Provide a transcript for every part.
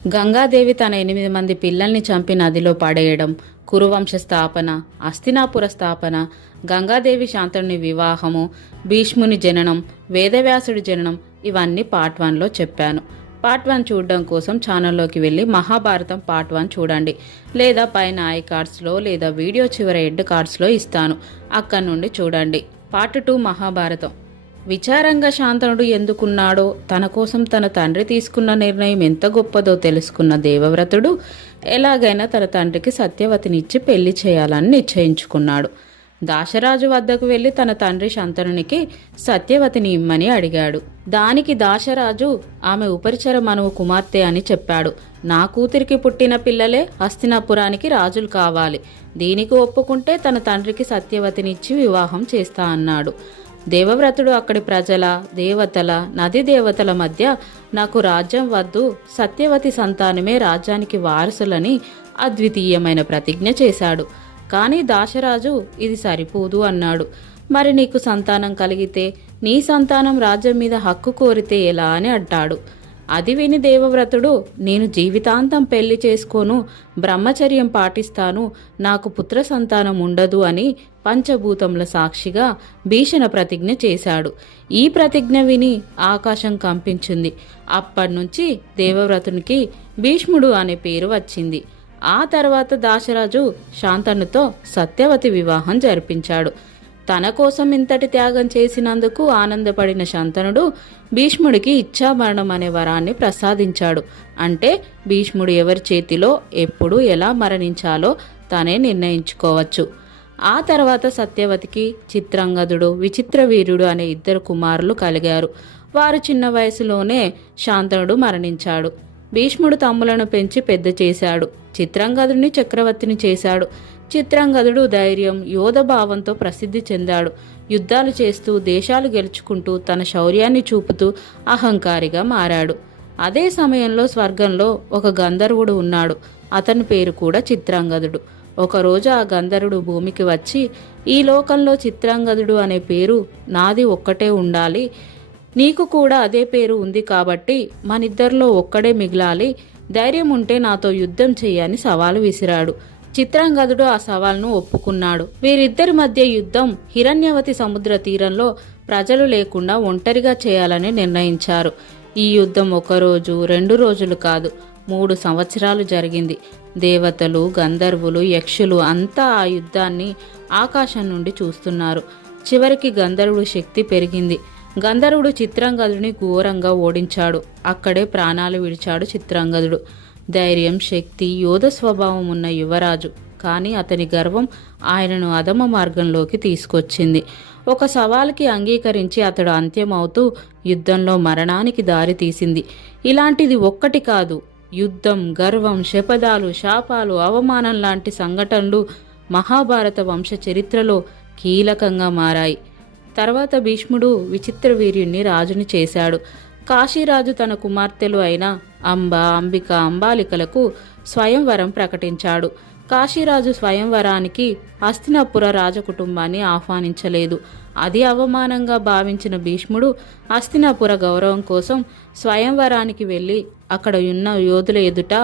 గంగాదేవి తన 8 మంది పిల్లల్ని చంపి నదిలో పడేయడం, కురువంశ స్థాపన, హస్తినాపుర స్థాపన, గంగాదేవి శాంతనుని వివాహము, భీష్ముని జననం, వేదవ్యాసుడి జననం ఇవన్నీ పార్ట్ 1లో చెప్పాను. పార్ట్ 1 చూడడం కోసం ఛానల్లోకి వెళ్ళి మహాభారతం పార్ట్ 1 చూడండి, లేదా పైన ఐ కార్డ్స్లో లేదా వీడియో చివరి ఎండ్ కార్డ్స్లో ఇస్తాను, అక్కడి నుండి చూడండి. పార్ట్ 2 మహాభారతం. విచారంగా శాంతనుడు ఎందుకున్నాడో, తన కోసం తన తండ్రి తీసుకున్న నిర్ణయం ఎంత గొప్పదో తెలుసుకున్న దేవవ్రతుడు ఎలాగైనా తన తండ్రికి సత్యవతినిచ్చి పెళ్లి చేయాలని నిశ్చయించుకున్నాడు. దాశరాజు వద్దకు వెళ్లి తన తండ్రి శాంతనునికి సత్యవతిని ఇమ్మని అడిగాడు. దానికి దాశరాజు ఆమె ఉపరిచర మనువు కుమార్తె అని చెప్పాడు. నా కూతురికి పుట్టిన పిల్లలే హస్తినాపురానికి రాజులు కావాలి, దీనికి ఒప్పుకుంటే తన తండ్రికి సత్యవతినిచ్చి వివాహం చేస్తా అన్నాడు. దేవవ్రతుడు అక్కడి ప్రజల, దేవతల, నది దేవతల మధ్య నాకు రాజ్యం వద్దు, సత్యవతి సంతానమే రాజ్యానికి వారసులని అద్వితీయమైన ప్రతిజ్ఞ చేశాడు. కానీ దాశరాజు ఇది సరిపోదు అన్నాడు. మరి నీకు సంతానం కలిగితే నీ సంతానం రాజ్యం మీద హక్కు కోరితే ఎలా అని అంటాడు. అది విని దేవవ్రతుడు, నేను జీవితాంతం పెళ్లి చేసుకోను, బ్రహ్మచర్యం పాటిస్తాను, నాకు పుత్ర సంతానం ఉండదు అని పంచభూతముల సాక్షిగా భీషణ ప్రతిజ్ఞ చేశాడు. ఈ ప్రతిజ్ఞ విని ఆకాశం కంపించింది. అప్పటినుంచి దేవవ్రతునికి భీష్ముడు అనే పేరు వచ్చింది. ఆ తర్వాత దాశరాజు శాంతనుతో సత్యవతి వివాహం జరిపించాడు. తన కోసం ఇంతటి త్యాగం చేసినందుకు ఆనందపడిన శాంతనుడు భీష్ముడికి ఇచ్ఛామరణం అనే వరాన్ని ప్రసాదించాడు. అంటే భీష్ముడు ఎవరి చేతిలో ఎప్పుడు ఎలా మరణించాలో తానే నిర్ణయించుకోవచ్చు. ఆ తర్వాత సత్యవతికి చిత్రంగదుడు, విచిత్రవీర్యుడు అనే 2 కుమారులు కలిగారు. వారు చిన్న వయసులోనే శాంతనుడు మరణించాడు. భీష్ముడు తమ్ములను పెంచి పెద్ద చేశాడు. చిత్రంగదుడిని చక్రవర్తిని చేశాడు. చిత్రంగదుడు ధైర్యం, యోధభావంతో ప్రసిద్ధి చెందాడు. యుద్ధాలు చేస్తూ, దేశాలు గెలుచుకుంటూ, తన శౌర్యాన్ని చూపుతూ అహంకారిగా మారాడు. అదే సమయంలో స్వర్గంలో ఒక గంధర్వుడు ఉన్నాడు. అతని పేరు కూడా చిత్రాంగదుడు. ఒకరోజు ఆ గంధర్వుడు భూమికి వచ్చి, ఈ లోకంలో చిత్రాంగదుడు అనే పేరు నాది ఒక్కటే ఉండాలి, నీకు కూడా అదే పేరు ఉంది కాబట్టి మనిద్దరిలో ఒక్కడే మిగిలాలి, ధైర్యం ఉంటే నాతో యుద్ధం చెయ్యని సవాలు విసిరాడు. చిత్రాంగదుడు ఆ సవాల్ను ఒప్పుకున్నాడు. వీరిద్దరి మధ్య యుద్ధం హిరణ్యవతి సముద్ర తీరంలో ప్రజలు లేకుండా ఒంటరిగా చేయాలని నిర్ణయించారు. ఈ యుద్ధం 1 రోజు 2 రోజులు కాదు, 3 సంవత్సరాలు జరిగింది. దేవతలు, గంధర్వులు, యక్షులు అంతా ఆ యుద్ధాన్ని ఆకాశం నుండి చూస్తున్నారు. చివరికి గంధర్వుడు శక్తి పెరిగింది. గంధర్వుడు చిత్రాంగదుడిని ఘోరంగా ఓడించాడు. అక్కడే ప్రాణాలు విడిచాడు చిత్రాంగదుడు. ధైర్యం, శక్తి, యోధ స్వభావం ఉన్న యువరాజు. కానీ అతని గర్వం ఆయనను అధమ మార్గంలోకి తీసుకొచ్చింది. ఒక సవాల్కి అంగీకరించి అతడు అంత్యమవుతూ యుద్ధంలో మరణానికి దారి తీసింది. ఇలాంటిది ఒక్కటి కాదు, యుద్ధం, గర్వం, శపథాలు, శాపాలు, అవమానం లాంటి సంఘటనలు మహాభారత వంశ చరిత్రలో కీలకంగా మారాయి. తర్వాత భీష్ముడు విచిత్రవీర్యుణ్ణి రాజుని చేశాడు. కాశీరాజు తన కుమార్తెలు అయిన అంబ, అంబిక, అంబాలికలకు స్వయంవరం ప్రకటించాడు. కాశీరాజు స్వయంవరానికి హస్తినాపుర రాజకుటుంబాన్ని ఆహ్వానించలేదు. అది అవమానంగా భావించిన భీష్ముడు హస్తినాపుర గౌరవం కోసం స్వయంవరానికి వెళ్ళి అక్కడ ఉన్న యోధుల ఎదుట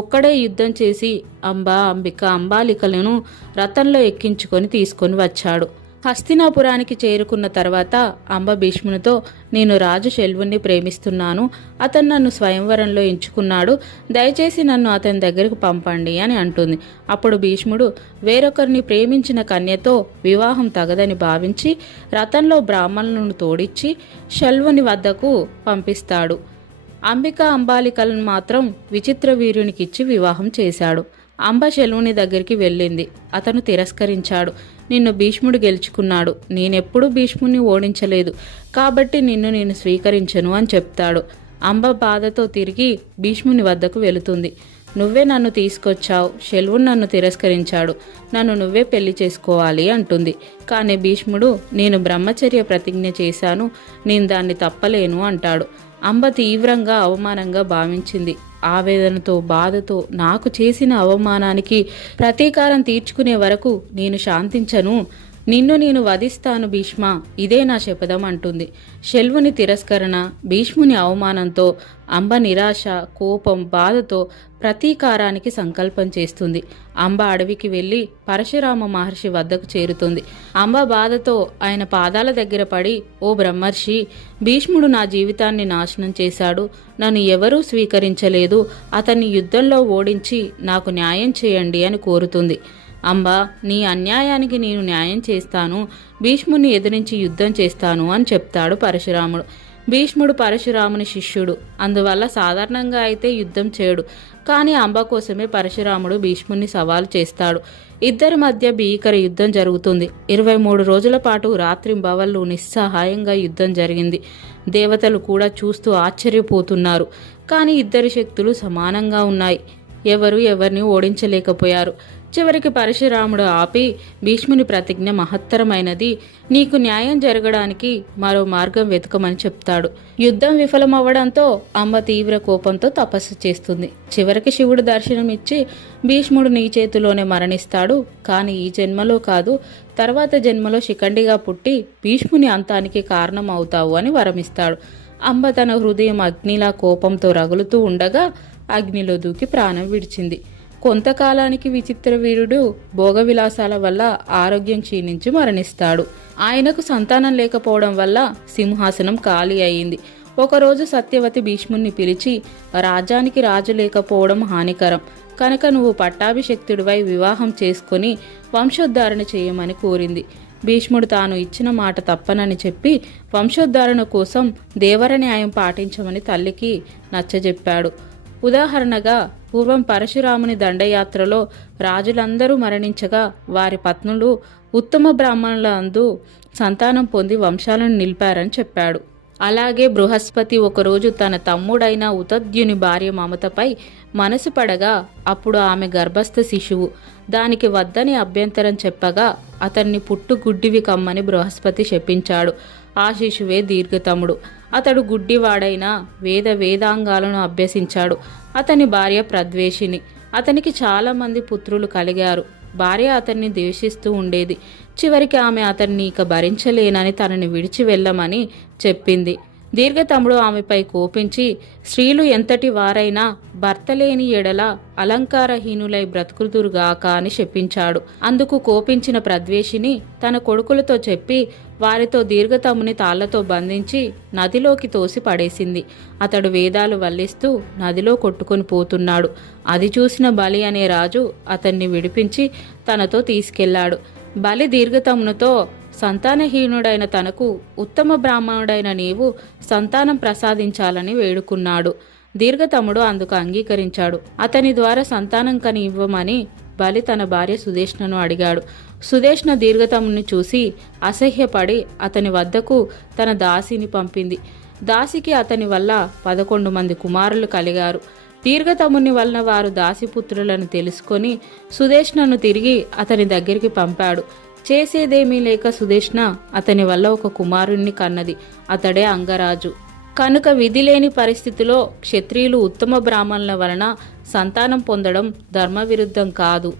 ఒక్కడే యుద్ధం చేసి అంబ, అంబిక, అంబాలికలను రథంలో ఎక్కించుకొని తీసుకొని వచ్చాడు. హస్తినాపురానికి చేరుకున్న తర్వాత అంబ భీష్మునితో, నేను రాజు శల్వుణ్ణి ప్రేమిస్తున్నాను, అతను నన్ను స్వయంవరంలో ఎంచుకున్నాడు, దయచేసి నన్ను అతని దగ్గరకు పంపండి అని అంటుంది. అప్పుడు భీష్ముడు వేరొకరిని ప్రేమించిన కన్యతో వివాహం తగదని భావించి రథంలో బ్రాహ్మణులను తోడిచ్చి శల్వుని వద్దకు పంపిస్తాడు. అంబిక, అంబాలికలను మాత్రం విచిత్ర వీర్యునికిచ్చి వివాహం చేశాడు. అంబ శల్వుని దగ్గరికి వెళ్ళింది. అతను తిరస్కరించాడు. నిన్ను భీష్ముడు గెలుచుకున్నాడు, నేనెప్పుడూ భీష్ముని ఓడించలేదు, కాబట్టి నిన్ను నేను స్వీకరించను అని చెప్తాడు. అంబ బాధతో తిరిగి భీష్ముని వద్దకు వెళుతుంది. నువ్వే నన్ను తీసుకొచ్చావు, శల్వుడు నన్ను తిరస్కరించాడు, నన్ను నువ్వే పెళ్లి చేసుకోవాలి అంటుంది. కానీ భీష్ముడు, నేను బ్రహ్మచర్య ప్రతిజ్ఞ చేశాను, నేను దాన్ని తప్పలేను అంటాడు. అంబ తీవ్రంగా అవమానంగా భావించింది. ఆవేదనతో, బాధతో, నాకు చేసిన అవమానానికి ప్రతీకారం తీర్చుకునే వరకు నేను శాంతించను, నిన్ను నేను వధిస్తాను భీష్మ, ఇదే నా శపథం అంటుంది. శల్వుని తిరస్కరణ, భీష్ముని అవమానంతో అంబ నిరాశ, కోపం, బాధతో ప్రతీకారానికి సంకల్పం చేస్తుంది. అంబ అడవికి వెళ్లి పరశురామ మహర్షి వద్దకు చేరుతుంది. అంబ బాధతో ఆయన పాదాల దగ్గర పడి, ఓ బ్రహ్మర్షి, భీష్ముడు నా జీవితాన్ని నాశనం చేశాడు, నన్ను ఎవరూ స్వీకరించలేదు, అతన్ని యుద్ధంలో ఓడించి నాకు న్యాయం చేయండి అని కోరుతుంది. అంబా, నీ అన్యాయానికి నేను న్యాయం చేస్తాను, భీష్ముని ఎదిరించి యుద్ధం చేస్తాను అని చెప్తాడు పరశురాముడు. భీష్ముడు పరశురాముని శిష్యుడు, అందువల్ల సాధారణంగా అయితే యుద్ధం చేయడు. కానీ అంబ కోసమే పరశురాముడు భీష్ముని సవాలు చేస్తాడు. ఇద్దరి మధ్య భీకర యుద్ధం జరుగుతుంది. 23 రోజుల పాటు రాత్రింబవళ్ళు నిస్సహాయంగా యుద్ధం జరిగింది. దేవతలు కూడా చూస్తూ ఆశ్చర్యపోతున్నారు. కానీ ఇద్దరి శక్తులు సమానంగా ఉన్నాయి. ఎవరు ఎవరిని ఓడించలేకపోయారు. చివరికి పరశురాముడు ఆపి, భీష్ముని ప్రతిజ్ఞ మహత్తరమైనది, నీకు న్యాయం జరగడానికి మరో మార్గం వెతకమని చెప్తాడు. యుద్ధం విఫలమవ్వడంతో అంబ తీవ్ర కోపంతో తపస్సు చేస్తుంది. చివరికి శివుడు దర్శనమిచ్చి, భీష్ముడు నీ చేతిలోనే మరణిస్తాడు, కానీ ఈ జన్మలో కాదు, తర్వాత జన్మలో శిఖండిగా పుట్టి భీష్ముని అంతానికి కారణం అవుతావు అని వరమిస్తాడు. అంబ తన హృదయం అగ్నిలా కోపంతో రగులుతూ ఉండగా అగ్నిలో దూకి ప్రాణం విడిచింది. కొంతకాలానికి విచిత్ర వీరుడు భోగవిలాసాల వల్ల ఆరోగ్యం క్షీణించి మరణిస్తాడు. ఆయనకు సంతానం లేకపోవడం వల్ల సింహాసనం ఖాళీ అయింది. ఒకరోజు సత్యవతి భీష్ముణ్ణి పిలిచి, రాజ్యానికి రాజు లేకపోవడం హానికరం కనుక నువ్వు పట్టాభిషిక్తుడివై వివాహం చేసుకుని వంశోద్ధారణ చేయమని కోరింది. భీష్ముడు తాను ఇచ్చిన మాట తప్పనని చెప్పి వంశోద్ధారణ కోసం దేవర న్యాయం పాటించమని తల్లికి నచ్చజెప్పాడు. ఉదాహరణగా, పూర్వం పరశురాముని దండయాత్రలో రాజులందరూ మరణించగా వారి పత్నులు ఉత్తమ బ్రాహ్మణుల అందు సంతానం పొంది వంశాలను నిలిపారని చెప్పాడు. అలాగే బృహస్పతి ఒకరోజు తన తమ్ముడైన ఉతద్యుని భార్య మమతపై మనసు పడగా అప్పుడు ఆమె గర్భస్థ శిశువు, దానికి వద్దని అభ్యంతరం చెప్పగా అతన్ని పుట్టుగుడ్డివి కమ్మని బృహస్పతి శపించాడు. ఆ శిశువే దీర్ఘతముడు. అతడు గుడ్డివాడైనా వేదాంగాలను అభ్యసించాడు. అతని భార్య ప్రద్వేషిని. అతనికి చాలామంది పుత్రులు కలిగారు. భార్య అతన్ని ద్వేషిస్తూ ఉండేది. చివరికి ఆమె అతన్ని ఇక భరించలేనని తనని విడిచి వెళ్ళమని చెప్పింది. దీర్ఘతముడు ఆమెపై కోపించి, స్త్రీలు ఎంతటి వారైనా భర్త లేని ఎడల అలంకారహీనులై బ్రతుకుదురుగాక అని శపించాడు. అందుకు కోపించిన ప్రద్వేషిని తన కొడుకులతో చెప్పి వారితో దీర్ఘతముని తాళ్లతో బంధించి నదిలోకి తోసి పడేసింది. అతడు వేదాలు వల్లిస్తూ నదిలో కొట్టుకుని పోతున్నాడు. అది చూసిన బలి అనే రాజు అతన్ని విడిపించి తనతో తీసుకెళ్లాడు. బలి దీర్ఘతమునితో, సంతానహీనుడైన తనకు ఉత్తమ బ్రాహ్మణుడైన నీవు సంతానం ప్రసాదించాలని వేడుకున్నాడు. దీర్ఘతముడు అందుకు అంగీకరించాడు. అతని ద్వారా సంతానం కని ఇవ్వమని బలి తన భార్య సుదేష్ణను అడిగాడు. సుదేష్ణ దీర్ఘతముని చూసి అసహ్యపడి అతని వద్దకు తన దాసిని పంపింది. దాసికి అతని వల్ల 11 మంది కుమారులు కలిగారు. దీర్ఘతముని వలన వారు దాసిపుత్రులను తెలుసుకొని సుదేష్ణను తిరిగి అతని దగ్గరికి పంపాడు. చేసేదేమీ లేక సుదేష్ణ అతని వల్ల ఒక కుమారుణ్ణి కన్నది. అతడే అంగరాజు. కనుక విధి లేని పరిస్థితిలో క్షత్రియులు ఉత్తమ బ్రాహ్మణుల వలన సంతానం పొందడం ధర్మవిరుద్ధం కాదు,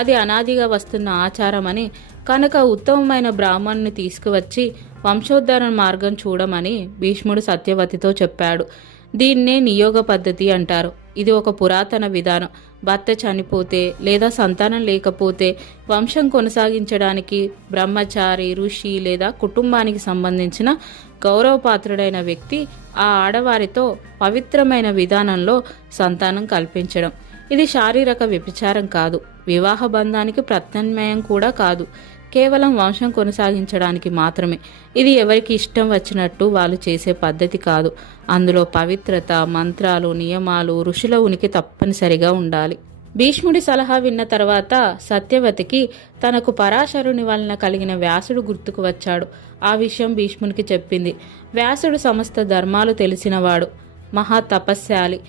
అది అనాదిగా వస్తున్న ఆచారమని, కనుక ఉత్తమమైన బ్రాహ్మణుని తీసుకువచ్చి వంశోద్ధరణ మార్గం చూడమని భీష్ముడు సత్యవతితో చెప్పాడు. దీన్నే నియోగ పద్ధతి అంటారు. ఇది ఒక పురాతన విధానం. భర్త చనిపోతే లేదా సంతానం లేకపోతే వంశం కొనసాగించడానికి బ్రహ్మచారి, ఋషి లేదా కుటుంబానికి సంబంధించిన గౌరవపాత్రుడైన వ్యక్తి ఆ ఆడవారితో పవిత్రమైన విధానంలో సంతానం కల్పించడం. ఇది శారీరక వ్యభిచారం కాదు, వివాహ బంధానికి ప్రత్యామ్నాయం కూడా కాదు, కేవలం వంశం కొనసాగించడానికి మాత్రమే. ఇది ఎవరికి ఇష్టం వచ్చినట్టు వాళ్ళు చేసే పద్ధతి కాదు. అందులో పవిత్రత, మంత్రాలు, నియమాలు, ఋషుల ఉనికి తప్పనిసరిగా ఉండాలి. భీష్ముడి సలహా విన్న తర్వాత సత్యవతికి తనకు పరాశరుని వలన కలిగిన వ్యాసుడు గుర్తుకు వచ్చాడు. ఆ విషయం భీష్మునికి చెప్పింది. వ్యాసుడు సమస్త ధర్మాలు తెలిసినవాడు, మహా తపస్శాలి,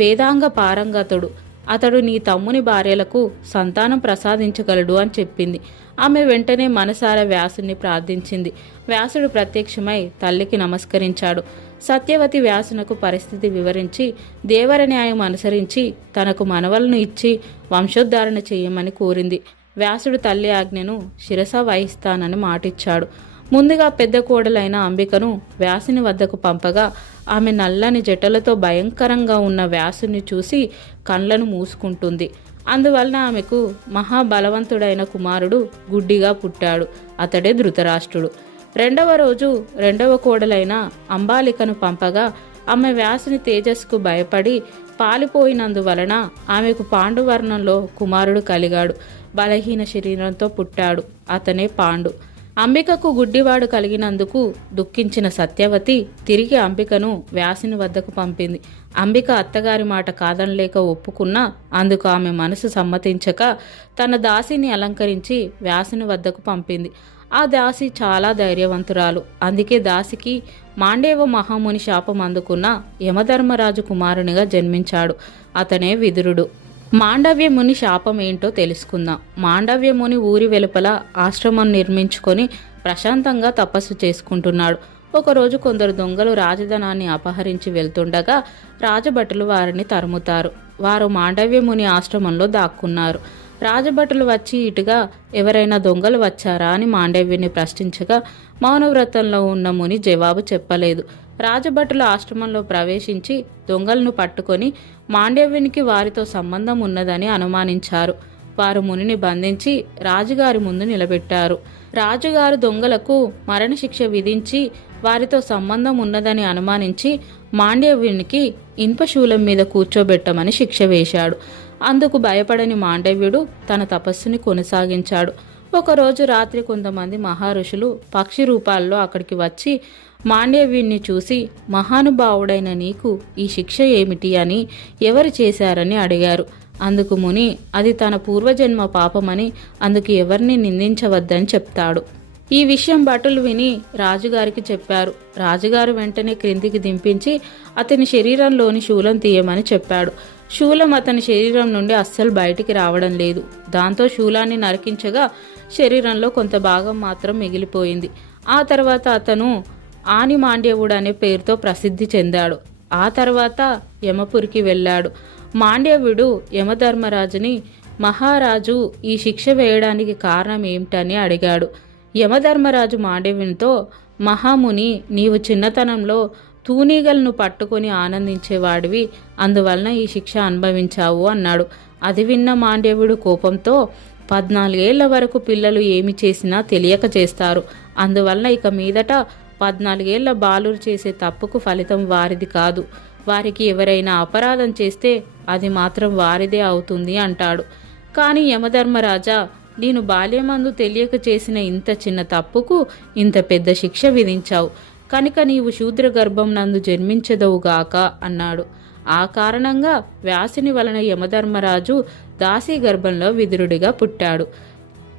వేదాంగ పారంగతుడు. అతడు నీ తమ్ముని భార్యలకు సంతానం ప్రసాదించగలడు అని చెప్పింది. ఆమె వెంటనే మనసారా వ్యాసుని ప్రార్థించింది. వ్యాసుడు ప్రత్యక్షమై తల్లికి నమస్కరించాడు. సత్యవతి వ్యాసునకు పరిస్థితి వివరించి దేవర న్యాయం అనుసరించి తనకు మనవలను ఇచ్చి వంశోద్ధారణ చేయమని కోరింది. వ్యాసుడు తల్లి ఆజ్ఞను శిరస వహిస్తానని మాటిచ్చాడు. ముందుగా పెద్ద కోడలైన అంబికను వ్యాసుని వద్దకు పంపగా ఆమె నల్లని జటలతో భయంకరంగా ఉన్న వ్యాసుని చూసి కండ్లను మూసుకుంటుంది. అందువలన ఆమెకు మహాబలవంతుడైన కుమారుడు గుడ్డిగా పుట్టాడు. అతడే ధృతరాష్ట్రుడు. రెండవ రోజు రెండవ కోడలైన అంబాలికను పంపగా ఆమె వ్యాసుని తేజస్సుకు భయపడి పాలిపోయినందువలన ఆమెకు పాండువర్ణంలో కుమారుడు కలిగాడు. బలహీన శరీరంతో పుట్టాడు. అతనే పాండు. అంబికకు గుడ్డివాడు కలిగినందుకు దుఃఖించిన సత్యవతి తిరిగి అంబికను వ్యాసుని వద్దకు పంపింది. అంబిక అత్తగారి మాట కాదనలేక ఒప్పుకున్నా అందుకు ఆమె మనసు సమ్మతించక తన దాసిని అలంకరించి వ్యాసుని వద్దకు పంపింది. ఆ దాసి చాలా ధైర్యవంతురాలు. అందుకే దాసికి మాండేవ మహాముని శాపం అందుకున్న యమధర్మరాజు కుమారునిగా జన్మించాడు. అతనే విదురుడు. మాండవ్యముని శాపం ఏంటో తెలుసుకుందాం. మాండవ్యముని ఊరి వెలుపల ఆశ్రమం నిర్మించుకొని ప్రశాంతంగా తపస్సు చేసుకుంటున్నాడు. ఒకరోజు కొందరు దొంగలు రాజధనాన్ని అపహరించి వెళ్తుండగా రాజభటులు వారిని తరుముతారు. వారు మాండవ్యముని ఆశ్రమంలో దాక్కున్నారు. రాజభటులు వచ్చి ఇటుగా ఎవరైనా దొంగలు వచ్చారా అని మాండవ్యుని ప్రశ్నించగా మౌనవ్రతంలో ఉన్న ముని జవాబు చెప్పలేదు. రాజభటుల ఆశ్రమంలో ప్రవేశించి దొంగలను పట్టుకొని మాండవ్యునికి వారితో సంబంధం ఉన్నదని అనుమానించారు. వారు మునిని బంధించి రాజుగారి ముందు నిలబెట్టారు. రాజుగారు దొంగలకు మరణశిక్ష విధించి వారితో సంబంధం ఉన్నదని అనుమానించి మాండవ్యునికి ఇనుపశూలం మీద కూర్చోబెట్టమని శిక్ష వేశాడు. అందుకు భయపడని మాండవ్యుడు తన తపస్సుని కొనసాగించాడు. ఒకరోజు రాత్రి కొంతమంది మహర్షులు పక్షి రూపాల్లో అక్కడికి వచ్చి మాండవ్యుణ్ణి చూసి మహానుభావుడైన నీకు ఈ శిక్ష ఏమిటి అని ఎవరు చేశారని అడిగారు. అందుకు ముని అది తన పూర్వజన్మ పాపమని అందుకు ఎవరిని నిందించవద్దని చెప్తాడు. ఈ విషయం భటులు విని రాజుగారికి చెప్పారు. రాజుగారు వెంటనే క్రిందికి దింపించి అతని శరీరంలోని శూలం తీయమని చెప్పాడు. శూలం అతని శరీరం నుండి అస్సలు బయటికి రావడం లేదు. దాంతో శూలాన్ని నరికించగా శరీరంలో కొంత భాగం మాత్రం మిగిలిపోయింది. ఆ తర్వాత అతను ఆనిమాండ్యవుడు అనే పేరుతో ప్రసిద్ధి చెందాడు. ఆ తర్వాత యమపురికి వెళ్ళాడు. మాండ్యవుడు యమధర్మరాజుని మహారాజు ఈ శిక్ష వేయడానికి కారణం ఏమిటని అడిగాడు. యమధర్మరాజు మాండవ్యునితో మహాముని నీవు చిన్నతనంలో తూనీగలను పట్టుకొని ఆనందించేవాడివి, అందువలన ఈ శిక్ష అనుభవించావు అన్నాడు. అది విన్న మాండవ్యుడు కోపంతో 14 ఏళ్ల వరకు పిల్లలు ఏమి చేసినా తెలియక చేస్తారు. అందువలన ఇక మీదట 14 ఏళ్ల బాలురు చేసే తప్పుకు ఫలితం వారిది కాదు. వారికి ఎవరైనా అపరాధం చేస్తే అది మాత్రం వారిదే అవుతుంది అంటాడు. కానీ యమధర్మరాజా నేను బాల్యమందు తెలియక చేసిన ఇంత చిన్న తప్పుకు ఇంత పెద్ద శిక్ష విధించావు కనుక నీవు శూద్ర గర్భం నందు జన్మించదవుగాక అన్నాడు. ఆ కారణంగా వ్యాసుని వలన యమధర్మరాజు దాసీ గర్భంలో విదురుడిగా పుట్టాడు.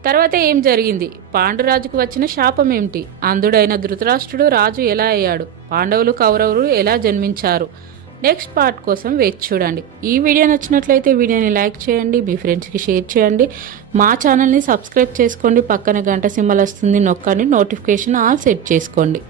తర్వాత ఏం జరిగింది? పాండురాజుకు వచ్చిన శాపం ఏమిటి? అంధుడైన ధృతరాష్ట్రుడు రాజు ఎలా అయ్యాడు? పాండవులు కౌరవులు ఎలా జన్మించారు? నెక్స్ట్ పార్ట్ కోసం వేచి చూడండి. ఈ వీడియో నచ్చినట్లయితే వీడియోని లైక్ చేయండి, మీ ఫ్రెండ్స్కి షేర్ చేయండి, మా ఛానల్ని సబ్స్క్రైబ్ చేసుకోండి, పక్కన గంట సింబల్ వస్తుంది నొక్కండి, నోటిఫికేషన్ ఆల్ సెట్ చేసుకోండి.